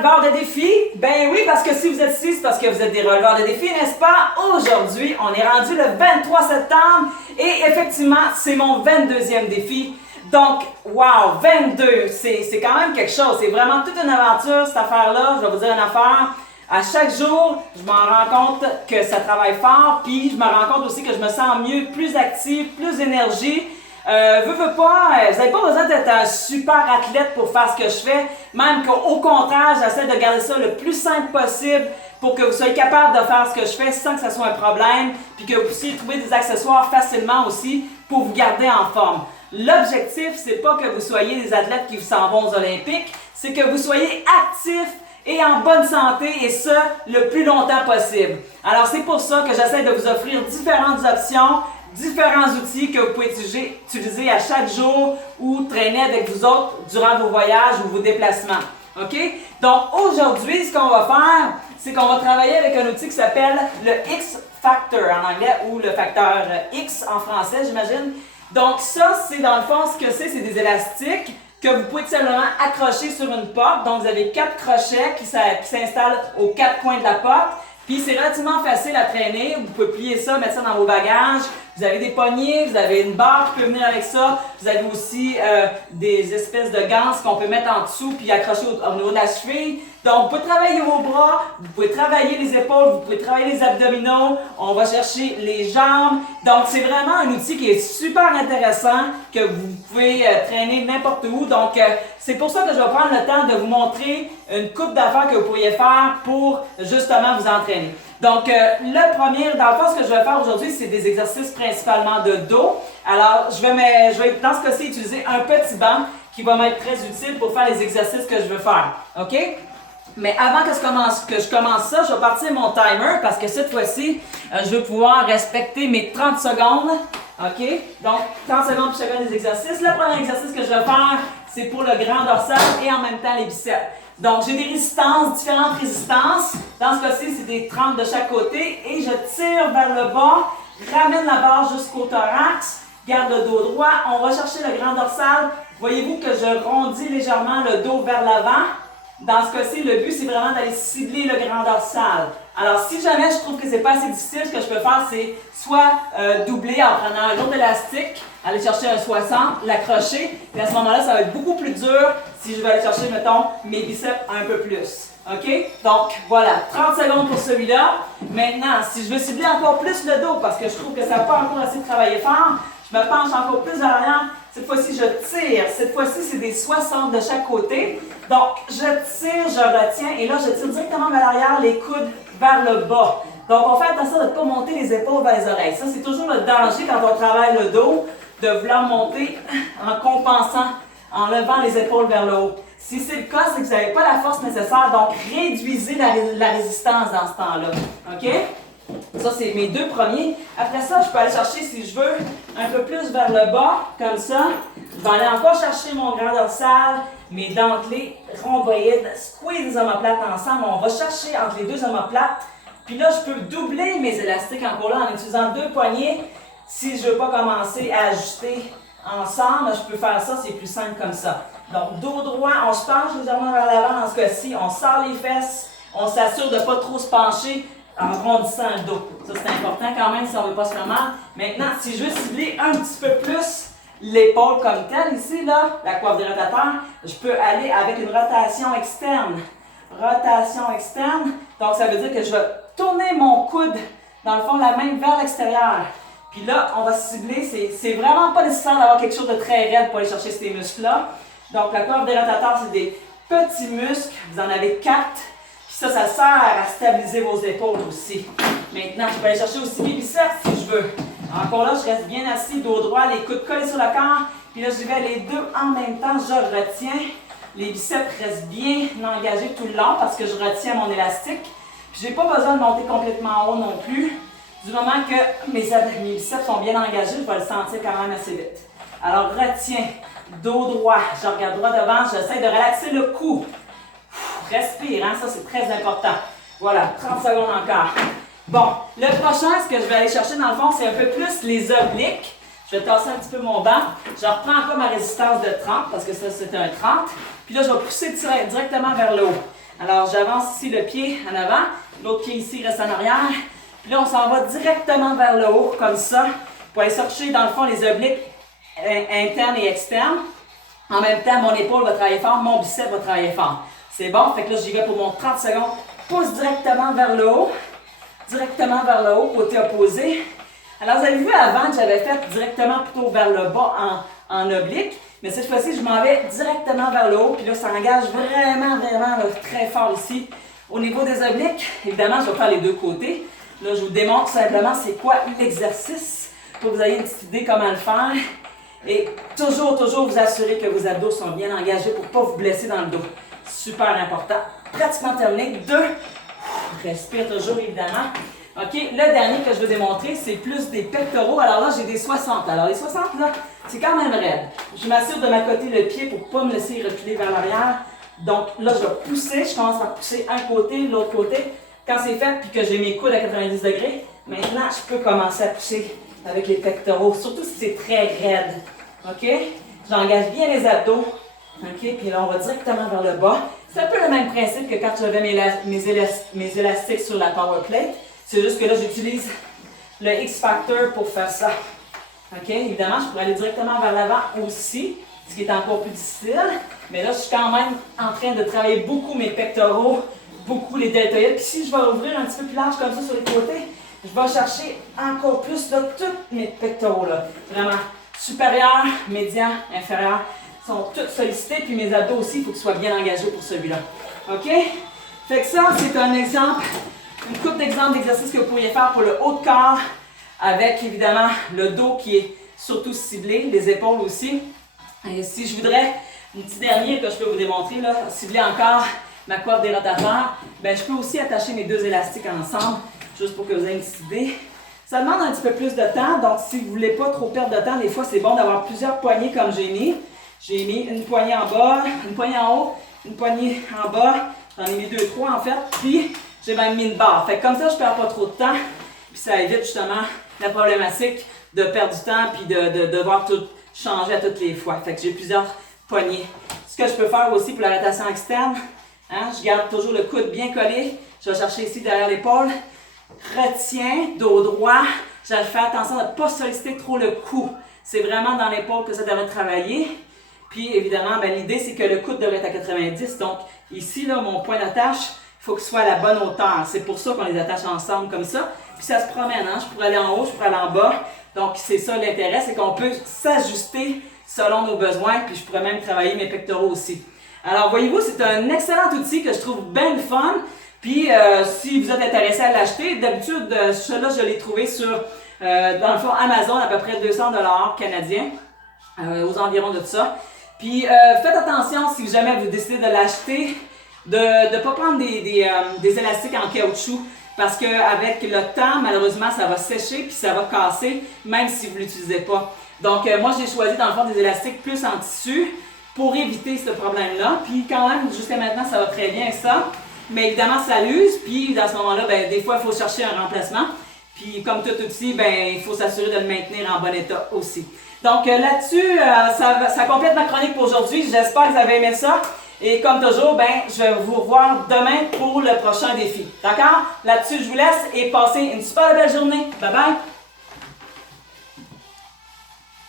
releveurs de défis? Ben oui, parce que si vous êtes ici, c'est parce que vous êtes des releveurs de défis, n'est-ce pas? Aujourd'hui, on est rendu le 23 septembre et effectivement, c'est mon 22e défi. Donc, wow, 22, c'est quand même quelque chose. C'est vraiment toute une aventure, cette affaire-là. Je vais vous dire une affaire. À chaque jour, je m'en rends compte que ça travaille fort, puis je me rends compte aussi que je me sens mieux, plus active, plus d'énergie. Veux pas, vous n'avez pas besoin d'être un super athlète pour faire ce que je fais. Même qu'au contraire, j'essaie de garder ça le plus simple possible pour que vous soyez capable de faire ce que je fais sans que ça soit un problème, puis que vous puissiez trouver des accessoires facilement aussi pour vous garder en forme. L'objectif, c'est pas que vous soyez des athlètes qui s'en vont aux Olympiques, c'est que vous soyez actifs et en bonne santé, et ça, le plus longtemps possible. Alors, c'est pour ça que j'essaie de vous offrir différentes options, différents outils que vous pouvez utiliser à chaque jour ou traîner avec vous autres durant vos voyages ou vos déplacements. OK? Donc, aujourd'hui, ce qu'on va faire, c'est qu'on va travailler avec un outil qui s'appelle le X-Factor en anglais ou le facteur X en français, j'imagine. Donc, ça, c'est dans le fond, ce que c'est des élastiques que vous pouvez tout simplement accrocher sur une porte. Donc, vous avez 4 crochets qui s'installent aux 4 coins de la porte. Puis, c'est relativement facile à traîner. Vous pouvez plier ça, mettre ça dans vos bagages. Vous avez des poignées, vous avez une barre qui peut venir avec ça. Vous avez aussi des espèces de ganses qu'on peut mettre en dessous puis accrocher au niveau de la cheville. Donc, vous pouvez travailler vos bras, vous pouvez travailler les épaules, vous pouvez travailler les abdominaux. On va chercher les jambes. Donc, c'est vraiment un outil qui est super intéressant que vous pouvez traîner n'importe où. Donc, c'est pour ça que je vais prendre le temps de vous montrer une coupe d'affaires que vous pourriez faire pour justement vous entraîner. Donc, le premier, dans le fond, ce que je vais faire aujourd'hui, c'est des exercices principalement de dos. Alors, je vais dans ce cas-ci utiliser un petit banc qui va m'être très utile pour faire les exercices que je veux faire. OK? Mais avant que je commence ça, je vais partir mon timer parce que cette fois-ci, je veux pouvoir respecter mes 30 secondes. OK? Donc, 30 secondes pour chacun des exercices. Le premier exercice que je vais faire, c'est pour le grand dorsal et en même temps les biceps. Donc, j'ai des résistances, différentes résistances. Dans ce cas-ci, c'est des 30 de chaque côté. Et je tire vers le bas, ramène la barre jusqu'au thorax, garde le dos droit. On va chercher le grand dorsal. Voyez-vous que je rondis légèrement le dos vers l'avant. Dans ce cas-ci, le but, c'est vraiment d'aller cibler le grand dorsal. Alors, si jamais je trouve que c'est pas assez difficile, ce que je peux faire, c'est soit doubler en prenant un autre élastique, aller chercher un 60, l'accrocher, et à ce moment-là, ça va être beaucoup plus dur si je vais aller chercher, mettons, mes biceps un peu plus. OK? Donc, voilà, 30 secondes pour celui-là. Maintenant, si je veux cibler encore plus le dos, parce que je trouve que ça n'a pas encore assez travaillé fort, je me penche encore plus vers l'arrière. Cette fois-ci, je tire. Cette fois-ci, c'est des 60 de chaque côté. Donc, je tire, je retiens. Et là, je tire directement vers l'arrière, les coudes vers le bas. Donc, on fait attention de ne pas monter les épaules vers les oreilles. Ça, c'est toujours le danger quand on travaille le dos, de vouloir monter en compensant, en levant les épaules vers le haut. Si c'est le cas, c'est que vous n'avez pas la force nécessaire. Donc, réduisez la résistance dans ce temps-là. OK? Ça, c'est mes deux premiers. Après ça, je peux aller chercher, si je veux, un peu plus vers le bas, comme ça. Je vais aller encore chercher mon grand dorsal, mes dentelés rhomboïdes, squeeze les omoplates ensemble. On va chercher entre les deux omoplates. Puis là, je peux doubler mes élastiques encore là en utilisant deux poignées. Si je ne veux pas commencer à ajuster ensemble, je peux faire ça, c'est plus simple comme ça. Donc, dos droit, on se penche légèrement vers l'avant dans ce cas-ci. On sort les fesses, on s'assure de ne pas trop se pencher en rondissant le dos. Ça, c'est important quand même si on ne veut pas se faire mal. Maintenant, si je veux cibler un petit peu plus l'épaule comme telle, ici, là, la coiffe des rotateurs, je peux aller avec une rotation externe. Rotation externe. Donc, ça veut dire que je vais tourner mon coude, dans le fond, la main vers l'extérieur. Puis là, on va cibler. C'est vraiment pas nécessaire d'avoir quelque chose de très raide pour aller chercher ces muscles-là. Donc, la coiffe des rotateurs, c'est des petits muscles. Vous en avez 4. Ça sert à stabiliser vos épaules aussi. Maintenant, je peux aller chercher aussi mes biceps si je veux. Encore là, je reste bien assis, dos droit, les coudes collés sur le corps. Puis là, je vais les deux en même temps, je retiens. Les biceps restent bien engagés tout le long parce que je retiens mon élastique. Puis, je n'ai pas besoin de monter complètement en haut non plus. Du moment que mes biceps sont bien engagés, je vais le sentir quand même assez vite. Alors, retiens, dos droit, je regarde droit devant, j'essaie de relaxer le cou. Respire, hein? Ça c'est très important. Voilà, 30 secondes encore. Bon, le prochain, ce que je vais aller chercher dans le fond, c'est un peu plus les obliques. Je vais tasser un petit peu mon banc. Je reprends encore ma résistance de 30 parce que ça c'est un 30. Puis là, je vais pousser directement vers le haut. Alors, j'avance ici le pied en avant, l'autre pied ici reste en arrière. Puis là, on s'en va directement vers le haut, comme ça, pour aller chercher, dans le fond, les obliques internes et externes. En même temps, mon épaule va travailler fort, mon biceps va travailler fort. C'est bon? Fait que là, j'y vais pour mon 30 secondes. Pousse directement vers le haut. Directement vers le haut, côté opposé. Alors, vous avez vu avant que j'avais fait directement plutôt vers le bas en oblique. Mais cette fois-ci, je m'en vais directement vers le haut. Puis là, ça engage vraiment, vraiment là, très fort ici. Au niveau des obliques, évidemment, je vais faire les deux côtés. Là, je vous démontre simplement c'est quoi l'exercice pour que vous ayez une petite idée comment le faire. Et toujours vous assurer que vos abdos sont bien engagés pour ne pas vous blesser dans le dos. Super important. Pratiquement terminé. 2. Respire toujours, évidemment. OK, le dernier que je veux démontrer, c'est plus des pectoraux. Alors là, j'ai des 60. Alors les 60, là, c'est quand même raide. Je m'assure de m'accoter le pied pour ne pas me laisser reculer vers l'arrière. Donc là, je vais pousser. Je commence par pousser un côté, l'autre côté. Quand c'est fait, puis que j'ai mes coudes à 90 degrés, maintenant, je peux commencer à pousser avec les pectoraux, surtout si c'est très raide. OK? J'engage bien les abdos. OK? Puis là, on va directement vers le bas. C'est un peu le même principe que quand j'avais mes élastiques sur la power plate. C'est juste que là, j'utilise le X-Factor pour faire ça. OK? Évidemment, je pourrais aller directement vers l'avant aussi, ce qui est encore plus difficile. Mais là, je suis quand même en train de travailler beaucoup mes pectoraux, beaucoup les deltoïdes. Puis si je vais ouvrir un petit peu plus large comme ça sur les côtés, je vais chercher encore plus là, tous mes pectoraux. Là. Vraiment, supérieur, médian, inférieur, sont tous sollicités. Puis mes abdos aussi, il faut qu'ils soient bien engagés pour celui-là. OK? Fait que ça, c'est un exemple, une couple d'exemples d'exercices que vous pourriez faire pour le haut de corps, avec évidemment le dos qui est surtout ciblé, les épaules aussi. Et si je voudrais, un petit dernier que je peux vous démontrer, là, cibler encore ma coiffe des rotateurs, ben, je peux aussi attacher mes deux élastiques ensemble, juste pour que vous ayez une petite idée. Ça demande un petit peu plus de temps, donc si vous ne voulez pas trop perdre de temps, des fois c'est bon d'avoir plusieurs poignées comme j'ai mis. J'ai mis une poignée en bas, une poignée en haut, une poignée en bas, j'en ai mis 2, 3 en fait, puis j'ai même mis une barre. Fait que comme ça, je ne perds pas trop de temps, puis ça évite justement la problématique de perdre du temps, puis de devoir tout changer à toutes les fois. Fait que j'ai plusieurs poignées. Ce que je peux faire aussi pour la rotation externe, hein, je garde toujours le coude bien collé, je vais chercher ici derrière l'épaule, retiens, dos droit, je fais attention de ne pas solliciter trop le cou. C'est vraiment dans l'épaule que ça devrait travailler. Puis évidemment, ben, l'idée c'est que le coude devrait être à 90, donc ici, là, mon point d'attache, il faut qu'il soit à la bonne hauteur. C'est pour ça qu'on les attache ensemble comme ça. Puis ça se promène, hein? Je pourrais aller en haut, je pourrais aller en bas. Donc c'est ça l'intérêt, c'est qu'on peut s'ajuster selon nos besoins, puis je pourrais même travailler mes pectoraux aussi. Alors voyez-vous, c'est un excellent outil que je trouve bien le fun. Puis si vous êtes intéressé à l'acheter, d'habitude, celui-là, je l'ai trouvé sur, dans le fond, Amazon, à peu près 200 $ canadiens, aux environs de ça. Puis faites attention si jamais vous décidez de l'acheter, de ne pas prendre des élastiques en caoutchouc, parce qu'avec le temps, malheureusement, ça va sécher puis ça va casser, même si vous ne l'utilisez pas. Donc moi, j'ai choisi dans le fond des élastiques plus en tissu pour éviter ce problème-là. Puis quand même, jusqu'à maintenant, ça va très bien ça. Mais évidemment, ça l'use, puis dans ce moment-là, ben, des fois, il faut chercher un remplacement. Puis comme tout outil, ben, il faut s'assurer de le maintenir en bon état aussi. Donc là-dessus, ça complète ma chronique pour aujourd'hui. J'espère que vous avez aimé ça. Et comme toujours, ben, je vais vous revoir demain pour le prochain défi. D'accord? Là-dessus, je vous laisse et passez une super belle journée. Bye bye!